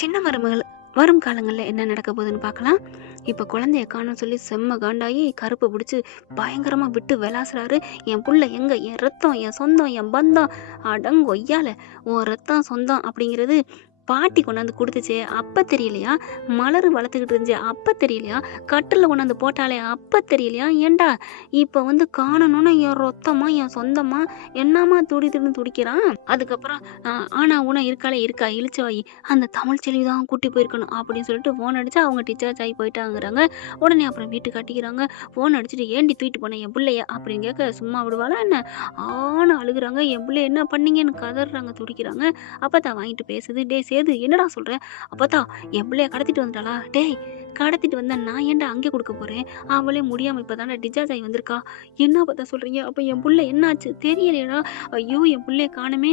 சின்ன மருமகள் வரும் காலங்களில் என்ன நடக்க போகுதுன்னு பார்க்கலாம். இப்போ குழந்தைய காணோம் சொல்லி செம்ம காண்டாகி கருப்பை பிடிச்சி பயங்கரமாக விட்டு விளாசுறாரு. என் புள்ள எங்க, என் ரத்தம், என் சொந்தம், என் பந்தம், அடங்கொய்யால உன் ரத்தம் சொந்தம் அப்படிங்கிறது பாட்டி கொண்டாந்து கொடுத்துச்சே அப்போ தெரியலையா? மலர் வளர்த்துக்கிட்டு இருந்துச்சு அப்போ தெரியலையா? கட்டில் கொண்டாந்து போட்டாலே அப்போ தெரியலையா? ஏண்டா இப்போ வந்து காணணும்னா என் ரத்தமா என் சொந்தமா என்னமா துடிக்கிறான். அதுக்கப்புறம் ஆனா ஊனா இருக்காளே இருக்கா இழிச்சவாயி அந்த தமிழ் செல்வி தான் கூட்டி போயிருக்கணும் அப்படின்னு சொல்லிட்டு ஃபோன் அடிச்சு அவங்க டிஸ்சார்ஜ் ஆகி போயிட்டாங்கிறாங்க. உடனே அப்புறம் வீட்டுக்கு கட்டிக்கிறாங்க. ஃபோன் அடிச்சுட்டு ஏண்டி தூக்கிட்டு போனேன் என் பிள்ளைய அப்படின்னு கேட்க சும்மா விடுவாளா என்ன? ஆனா அழுகுறாங்க. என் பிள்ளைய என்ன பண்ணீங்கன்னு கதறாங்க, துடிக்கிறாங்க. அப்பத்தா வாங்கிட்டு பேசுது. டே சேது என்னடா சொல்ற? அப்பத்தா என் பிள்ளைய கடத்திட்டு வந்துட்டாளா? டேய் கடத்திட்டு வந்தா நான் ஏன்டா அங்கே கொடுக்க போறேன்? அவளே முடியாம இப்பதானே டிஸ்சார்ஜ் ஆகி வந்திருக்கா. என்ன பார்த்தா சொல்றீங்க? அப்ப என் புள்ள என்னாச்சு தெரியலையடா. ஐயோ என் பிள்ளைய காணுமே.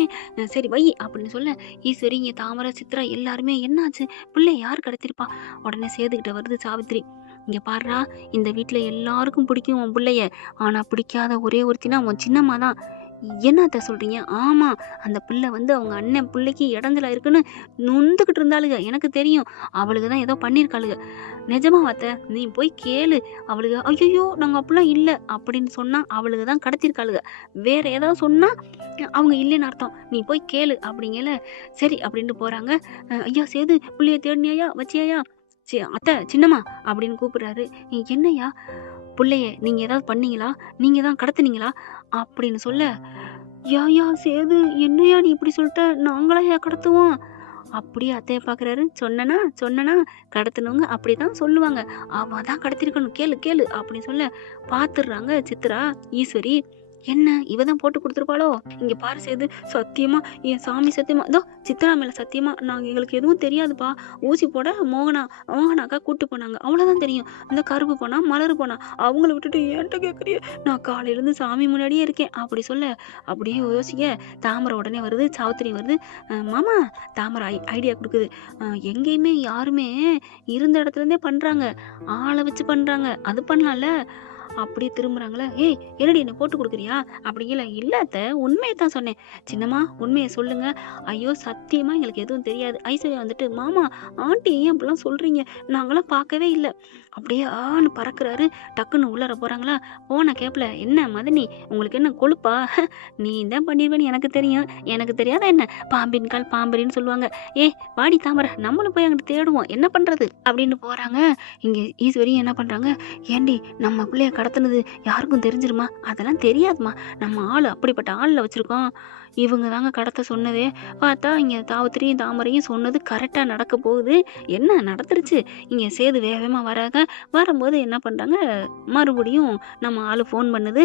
சரி வை அப்படின்னு சொல்ல ஈஸ்வரி இங்க தாமரை சித்ரா எல்லாருமே என்னாச்சு, பிள்ளை யார் கடத்திருப்பா? உடனே சேதுக்கிட்ட வருது சாவித்திரி. இங்க பாருடா, இந்த வீட்டுல எல்லாருக்கும் பிடிக்கும் உன் பிள்ளைய, ஆனா பிடிக்காத ஒரே ஒருத்தினா உன் சின்னம்மா தான். என்னத்த சொல்றீங்க? ஆமா, அந்த பிள்ளை வந்து அவங்க அண்ணன் பிள்ளைக்கு இடஞ்சலா இருக்குன்னு நொந்துக்கிட்டு இருந்தாளுங்க. எனக்கு தெரியும். அவளுக்கு தான் ஏதோ பண்ணியிருக்காளுங்க. நிஜமா வாத்த நீ போய் கேளு. அவளுக்கு ஐயோ நாங்க அப்படிலாம் இல்லை அப்படின்னு சொன்னா அவளுக்கு தான் கடத்திருக்காளுங்க. வேற ஏதாவது சொன்னா அவங்க இல்லைன்னு அர்த்தம். நீ போய் கேளு அப்படிங்கல. சரி அப்படின்ட்டு போறாங்க. ஐயா சேது புள்ளைய தேடினியாயா வச்சியாயா? அத்தை சின்னம்மா அப்படின்னு கூப்பிடுறாரு. என்னையா புள்ளைய நீங்க ஏதாவது பண்ணீங்களா? நீங்க தான் கடத்துனீங்களா அப்படின்னு சொல்ல, யா சேது என்னையா நீ இப்படி சொல்லிட்ட? நாங்களா கடத்துவோம்? அப்படியே அத்தைய பாக்குறாரு. சொன்னனா கடத்தினவங்க அப்படிதான் சொல்லுவாங்க. அவ தான் கடத்திருக்கணும், கேளு கேளு அப்படின்னு சொல்ல பாத்துடுறாங்க சித்ரா ஈஸ்வரி. என்ன இவதான் போட்டு கொடுத்துருப்பாளோ? இங்க பாரு சேது, சத்தியமா என் சாமி சத்தியமா இதோ சித்ரா மேல சத்தியமா நாங்க எங்களுக்கு எதுவும் தெரியாதுப்பா. ஊசி போட மோகனாக்கா கூட்டு போனாங்க, அவ்வளவுதான் தெரியும். இந்த கருப்பு போனா மலர் போனா அவங்கள விட்டுட்டு ஏன்ட்ட கேக்குறிய? நான் காலையில இருந்து சாமி முன்னாடியே இருக்கேன் அப்படி சொல்ல அப்படியே யோசிக்க தாமரை உடனே வருது, சாவித்திரி வருது. மாமா தாமரை ஐடியா கொடுக்குது. எங்கேயுமே யாருமே இருந்த இடத்துல இருந்தே பண்றாங்க, ஆளை வச்சு பண்றாங்க, அது பண்ணலாம்ல. அப்படியே திரும்புறாங்களே. ஏய் என்னடி என்ன போட்டு கொடுக்குறியா அப்படிங்கல. இல்லத்த உண்மையை தான் சொன்னேன். சின்னம்மா உண்மையை சொல்லுங்க. ஐயோ சத்தியமா எங்களுக்கு எதுவும் தெரியாது. ஐஸ்வர்யா வந்துட்டு மாமா ஆண்டி ஏன் அப்படிலாம் சொல்றீங்க, நாங்களாம் பார்க்கவே இல்லை அப்படியே ஆன்னு பறக்குறாரு. டக்குன்னு உள்ளர போறாங்களா. போன கேப்ல என்ன மதனி உங்களுக்கு என்ன கொழுப்பா? நீ தான் பண்ணிருவேன்னு எனக்கு தெரியும், எனக்கு தெரியாத என்ன பாம்பின் கால் பாம்பரின்னு சொல்லுவாங்க. வாடி தாமரை நம்மளும் போய் அங்கிட்டு தேடுவோம் என்ன பண்றது அப்படின்னு போறாங்க. இங்க ஈஸ்வரி என்ன பண்றாங்க, ஏண்டி நம்ம பிள்ளைய கடத்துனது யாருக்கும் தெரிஞ்சிருமா? அதெல்லாம் தெரியாதுமா, நம்ம ஆள் அப்படிப்பட்ட ஆள்ல வச்சிருக்கோம். இவங்க தாங்க கடத்த சொன்னதே. பார்த்தா இங்க தாவத்திரியும் தாமரையும் சொன்னது கரெக்டா நடக்க போகுது. என்ன நடந்துருச்சு? இங்க சேது வேகமா வராங்க. வரும்போது என்ன பண்றாங்க, மறுபடியும் நம்ம ஆளு ஃபோன் பண்ணுது.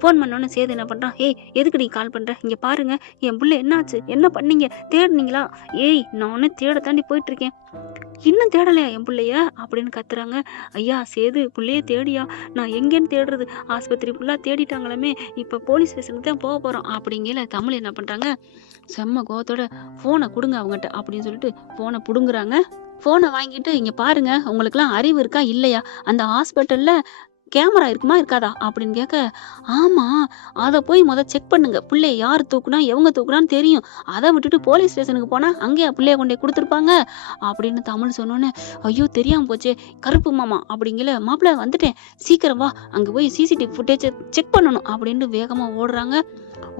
ஃபோன் பண்ணோன்னு சேது என்ன பண்றான், எதுக்கு நீ கால் பண்ற? இங்க பாருங்க என் புள்ள என்னாச்சு, என்ன பண்ணீங்க, தேடுனீங்களா? நானும் தேட தாண்டி போயிட்டு இருக்கேன். இன்னும் தேடலையா என் பிள்ளைய அப்படின்னு கத்துறாங்க. ஐயா சேது புள்ளைய தேடியா? நான் எங்கேன்னு தேடுறது? ஆஸ்பத்திரி ஃபுல்லாக தேடிட்டாங்களாமே, இப்போ போலீஸ் ஸ்டேஷனுக்கு தான் போக போகிறோம் அப்படிங்கல. தமிழ் என்ன பண்ணுறாங்க, செம்ம கோவத்தோட ஃபோனை கொடுங்க அவங்ககிட்ட அப்படின்னு சொல்லிட்டு ஃபோனை பிடுங்குறாங்க. ஃபோனை வாங்கிட்டு இங்கே பாருங்க உங்களுக்குலாம் அறிவு இருக்கா இல்லையா? அந்த ஹாஸ்பிட்டலில் கேமரா இருக்குமா இருக்காதா அப்படின்னு கேட்க, ஆமா அதை போய் செக் பண்ணுங்க, பிள்ளைய யார் தூக்குனா எவங்க தூக்குனான்னு தெரியும். அதை விட்டுட்டு போலீஸ் ஸ்டேஷனுக்கு போனா அங்கேயே பிள்ளைய கொண்டே கொடுத்துருப்பாங்க அப்படின்னு தமிழ் சொன்னோன்னே, ஐயோ தெரியாம போச்சே கருப்பு மாமா அப்படிங்கல. மாப்பிள்ள வந்துட்டேன் சீக்கிரம் வா, அங்கே போய் சிசிடிவி ஃபுட்டேஜை செக் பண்ணணும் அப்படின்ட்டு வேகமாக ஓடுறாங்க.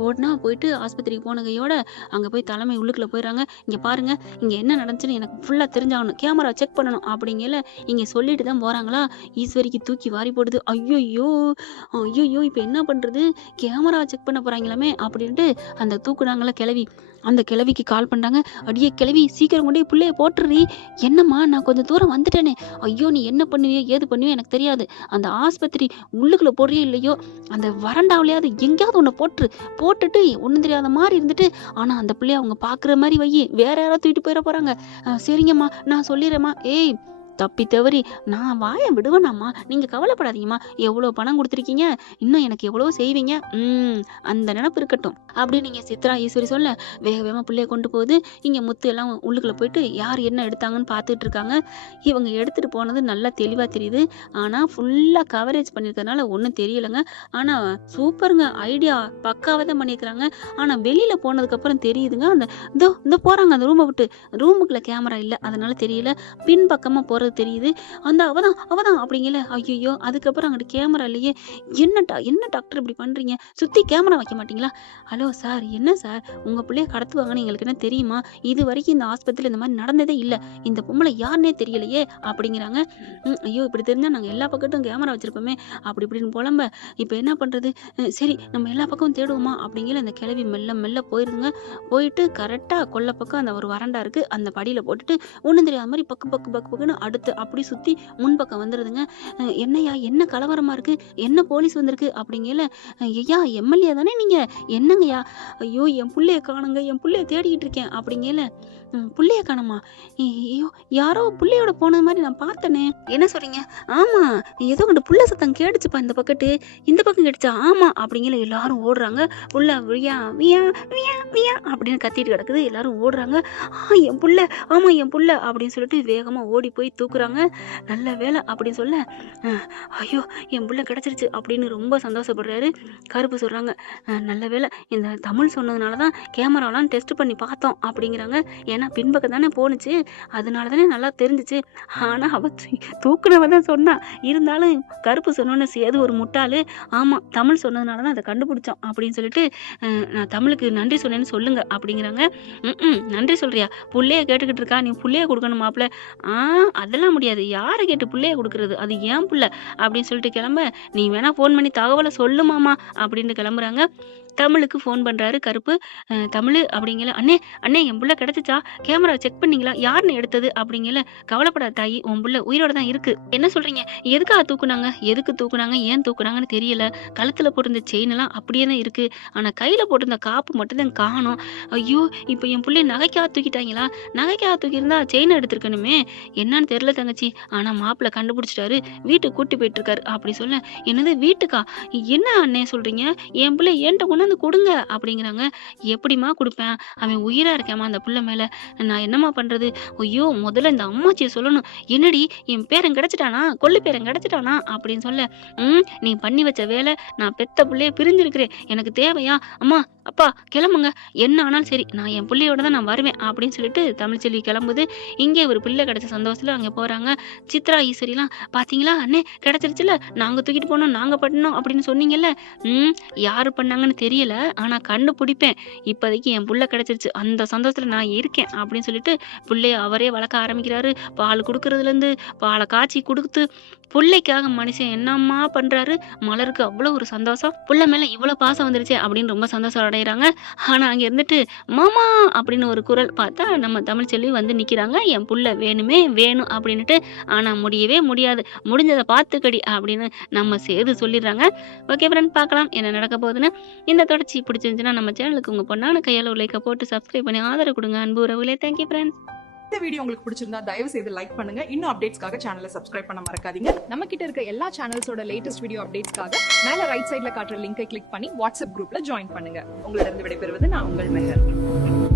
ஓடினா போயிட்டு ஆஸ்பத்திரிக்கு போன கையோட அங்கே போய் தலைமை உள்ளுக்குள்ள போயிடறாங்க. இங்கே பாருங்க இங்கே என்ன நடந்துச்சுன்னு எனக்கு ஃபுல்லாக தெரிஞ்சாகணும், கேமரா செக் பண்ணணும் அப்படிங்கல. இங்கே சொல்லிட்டு தான் போகிறாங்களா. ஈஸ்வரிக்கு தூக்கி வாரி போடுது. ஐயோ இப்போ என்ன பண்ணுறது, கேமரா செக் பண்ண போகிறாங்களாமே அப்படின்ட்டு அந்த தூக்குனாங்கள கிளவி, அந்த கிளவிக்கு கால் பண்ணுறாங்க. அடியே கிளவி சீக்கிரம் கொண்டே பிள்ளைய போட்டுறி. என்னம்மா நான் கொஞ்சம் தூரம் வந்துட்டேனே. ஐயோ நீ என்ன பண்ணுவியோ ஏது பண்ணுவியோ எனக்கு தெரியாது, அந்த ஆஸ்பத்திரி உள்ளுக்குள்ளே போடுறியோ இல்லையோ அந்த வரண்டாவிலையாவது எங்கேயாவது ஒன்று போட்டுட்டு ஒன்றும் தெரியாத மாதிரி இருந்துட்டு, ஆனால் அந்த பிள்ளைய அவங்க பார்க்குற மாதிரி வை, வேற யாராவது தூக்கிட்டு போயிட போகிறாங்க. சரிங்கம்மா நான் சொல்லிடுறேம்மா. தப்பி தவறி நான் வாய விடுவேனாம்மா, நீங்க கவலைப்படாதீங்கம்மா, எவ்வளோ பணம் கொடுத்துருக்கீங்க, இன்னும் எனக்கு எவ்வளோ செய்வீங்க, அந்த நினப்பு இருக்கட்டும் அப்படின்னு நீங்க சித்ரா ஈஸ்வரி சொல்ல வேக வேகமா பிள்ளைய கொண்டு போகுது. இங்க முத்து எல்லாம் உள்ளுக்குள்ள போயிட்டு யார் என்ன எடுத்தாங்கன்னு பார்த்துட்டு இருக்காங்க. இவங்க எடுத்துட்டு போனது நல்லா தெளிவா தெரியுது. ஆனா ஃபுல்லா கவரேஜ் பண்ணிருக்கறதுனால ஒன்றும் தெரியலங்க. ஆனா சூப்பருங்க, ஐடியா பக்காவா தான் பண்ணியிருக்கிறாங்க. ஆனா வெளியில போனதுக்கு அப்புறம் தெரியுதுங்க, அந்த இந்த போறாங்க அந்த ரூமை விட்டு, ரூமுக்குள்ள கேமரா இல்ல, அதனால தெரியல. பின் பக்கமா போறது தெரியுது. அந்த அவதான் அப்படிங்கல. ஐயோ, அதுக்கப்புறம் அங்கிட்டு கேமரா இல்லையே. என்ன டாக்டர் இப்படி பண்றீங்க, சுத்தி கேமரா வைக்க மாட்டீங்களா? ஹலோ சார், என்ன சார் உங்க பிள்ளைய கடத்துவாங்கன்னு எங்களுக்கு என்ன தெரியுமா? இது வரைக்கும் இந்த ஆஸ்பத்திரியில் இந்த மாதிரி நடந்ததே இல்லை, இந்த பொம்பளை யாருன்னே தெரியலையே அப்படிங்கிறாங்க. ஐயோ, இப்படி தெரிஞ்சா நாங்கள் எல்லா பக்கத்தும் கேமரா வச்சிருப்போமே அப்படி இப்படின்னு புலம்ப, இப்போ என்ன பண்றது, சரி நம்ம எல்லா பக்கமும் தேடுவோமா அப்படிங்கிற அந்த கிளவி மெல்ல மெல்ல போயிருதுங்க. போயிட்டு கரெக்டாக கொல்லை பக்கம் அந்த ஒரு வரண்டா இருக்கு, அந்த படியில் போட்டுட்டு ஒன்றும் தெரியாத மாதிரி பக்கு பக்கு பக்கு பக்குன்னு அடுத்து அப்படி சுற்றி முன்பக்கம் வந்துடுதுங்க. என்னையா என்ன கலவரமா இருக்கு, என்ன போலீஸ் வந்திருக்கு அப்படிங்கல. ஐயா எம்எல்ஏ தானே நீங்க, என்னங்கய்யா? ஐயோ என் புள்ளைய காணுங்க, என் புள்ளைய தேடிக்கிட்டு இருக்கேன் அப்படிங்கல. புள்ளைய காணுமா? ஐயோ, யாரோ புள்ளையோட போனது மாதிரி நான் பார்த்தனே. என்ன சொல்றீங்க? ஆமா, ஏதோ கண்டு புள்ள சத்தம் கேட்டுச்சுப்பா, இந்த பக்கத்து இந்த பக்கம் கேட்டுச்சா? ஆமா அப்படிங்கல. எல்லாரும் ஓடுறாங்க. புள்ள வியா வியா வியா வியா அப்படின்னு கத்திட்டு கிடக்குது. எல்லாரும் ஓடுறாங்க. என் புள்ள, ஆமா என் புள்ள அப்படின்னு சொல்லிட்டு வேகமா ஓடி போய் தூக்குறாங்க. நல்ல வேலை அப்படின்னு சொல்ல, ஐயோ என் புள்ள கிடைச்சிருச்சு அப்படின்னு ரொம்ப சந்தோஷப்படுறாரு. கருப்பு சொல்றாங்க, நல்ல வேலை இந்த தமிழ் சொன்னதுனாலதான் கேமராலாம் டெஸ்ட் பண்ணி பார்த்தோம் அப்படிங்கிறாங்க. ஏன்னா பின்பக்கம் தானே போணுச்சு, அதனால தானே நல்லா தெரிஞ்சிச்சு. ஆனா அவ தூக்குனவ தான் சொன்னா, இருந்தாலும் கருப்பு சொன்னோன்னு சேது ஒரு முட்டாளு, ஆமா தமிழ் சொன்னதுனால தான் அதை கண்டுபிடிச்சோம் அப்படின்னு சொல்லிட்டு, நான் தமிழுக்கு நன்றி சொன்னேன்னு சொல்லுங்க அப்படிங்கிறாங்க. நன்றி சொல்றியா? புள்ளைய கேட்டுக்கிட்டு இருக்கா, நீ புள்ளைய கொடுக்கணும் மாப்பிள்ள. அதெல்லாம் முடியாது, யாரை கேட்டு புள்ளைய கொடுக்கறது, அது ஏன் புள்ள அப்படின்னு சொல்லிட்டு கிளம்ப, நீ வேணா ஃபோன் பண்ணி தகவலை சொல்லுமாமா அப்படின்னு கிளம்புறாங்க. தமிழுக்கு ஃபோன் பண்ணுறாரு கருப்பு. தமிழ் அப்படிங்கல, அண்ணே என் புள்ள கிடச்சிச்சா, கேமரா செக் பண்ணிங்களா, யாருன்னு எடுத்தது அப்படிங்கல. கவலைப்படாத தாயி, உன் புள்ள உயிரோட தான் இருக்கு. என்ன சொல்கிறீங்க, எதுக்காக தூக்குனாங்க, எதுக்கு தூக்குனாங்க, ஏன் தூக்குனாங்கன்னு தெரியல. கழுத்தில் போட்டிருந்த செயின் எல்லாம் அப்படியே தான் இருக்குது, ஆனால் கையில் போட்டிருந்த காப்பு மட்டும்தான் காணும். ஐயோ, இப்போ என் பிள்ளைய நகைக்காக தூக்கிட்டாங்களா? நகைக்காக தூக்கியிருந்தா செயின் எடுத்துருக்கணுமே, என்னன்னு தெரியல தங்கச்சி, ஆனால் மாப்பிள்ளை கண்டுபிடிச்சிட்டாரு, வீட்டுக்கு கூட்டி போயிட்டு இருக்காரு அப்படி சொல்ல. என்னது வீட்டுக்கா? என்ன அண்ணே சொல்கிறீங்க, என் பிள்ளை ஏன்ட்ட கொண்டு வந்து கொடுங்க அப்படிங்கிறாங்க. எப்படிமா கொடுப்பேன், அவன் உயிரா இருக்கேம்மா அந்த புள்ள மேல, நான் என்னம்மா பண்றது? ஐயோ, முதல்ல இந்த அம்மாச்சியை சொல்லணும். என்னடி என் பேரன் கிடைச்சிட்டானா, கொள்ளு பேரன் கிடைச்சிட்டானா அப்படின்னு சொல்ல, நீ பண்ணி வச்ச வேலை, நான் பெத்த பிள்ளைய பிரிஞ்சிருக்கிறேன், எனக்கு தேவையா? அம்மா அப்பா கிளம்புங்க, என்ன ஆனாலும் சரி நான் என் பிள்ளையோட தான் நான் வருவேன் அப்படின்னு சொல்லிட்டு தமிழ்ச்செல்வி கிளம்புது. இங்கே ஒரு பிள்ளை கிடைச்ச சந்தோஷத்துல அங்கே போறாங்க. சித்ரா ஈஸ்வரிலாம், பாத்தீங்களா அண்ணே கிடைச்சிருச்சுல, நாங்க தூக்கிட்டு போனோம், நாங்க பண்ணோம் அப்படின்னு சொன்னீங்கல்ல, யாரு பண்ணாங்கன்னு தெரியல, ஆனா கண்டுபிடிப்பேன், இப்போதைக்கு என் புள்ள கிடைச்சிருச்சு, அந்த சந்தோஷத்துல நான் இருக்கேன் அப்படின்னு சொல்லிட்டு பிள்ளைய அவரே வளர்க்க ஆரம்பிக்கிறாரு. பால் கொடுக்கறதுல இருந்து பாலை காய்ச்சி கொடுத்து புள்ளைக்காக மனுஷன் என்னம்மா பண்றாரு. மலருக்கு அவ்வளோ ஒரு சந்தோஷம், புள்ள மேல இவ்வளவு பாசம் வந்துருச்சு அப்படின்னு ரொம்ப சந்தோஷம் அடைகிறாங்க. ஆனா அங்க இருந்துட்டு மாமா அப்படின்னு ஒரு குரல் பார்த்தா நம்ம தமிழ்ச்செல்வி வந்து நிக்கிறாங்க. என் புள்ள வேணுமே வேணும் அப்படின்னுட்டு. ஆனா முடியவே முடியாது, முடிஞ்சதை பார்த்துக்கடி அப்படின்னு நம்ம சேது சொல்லிடுறாங்க. ஓகே ஃப்ரெண்ட், பார்க்கலாம் என்ன நடக்க போகுதுன்னு. இந்த தொடர்ச்சி பிடிச்சிருந்துச்சுன்னா நம்ம சேனலுக்கு உங்க பொண்ணான கையால் ஒரு லைக்கை போட்டு சப்ஸ்கிரைப் பண்ணி ஆதரவு கொடுங்க அன்பு உறவுகளே. Thank you friends. இந்த வீடியோ உங்களுக்கு பிடிச்சிருந்தா தயவு செய்து லைக் பண்ணுங்க. இன்னும் அப்டேட்ஸ்க்காக சேனலை சப்ஸ்கிரைப் பண்ண மறக்காதீங்க. நம்ம கிட்ட இருக்க எல்லா சேனல்ஸோட லேட்டஸ்ட் வீடியோ அப்டேட்ஸ்க்காக மேல ரைட் சைடுல காட்டுற லிங்கை கிளிக் பண்ணி வாட்ஸ்அப் குரூப்ல ஜாயின் பண்ணுங்க. உங்களிடம் விடைபெறுவது நான் உங்கள் மெஹர்.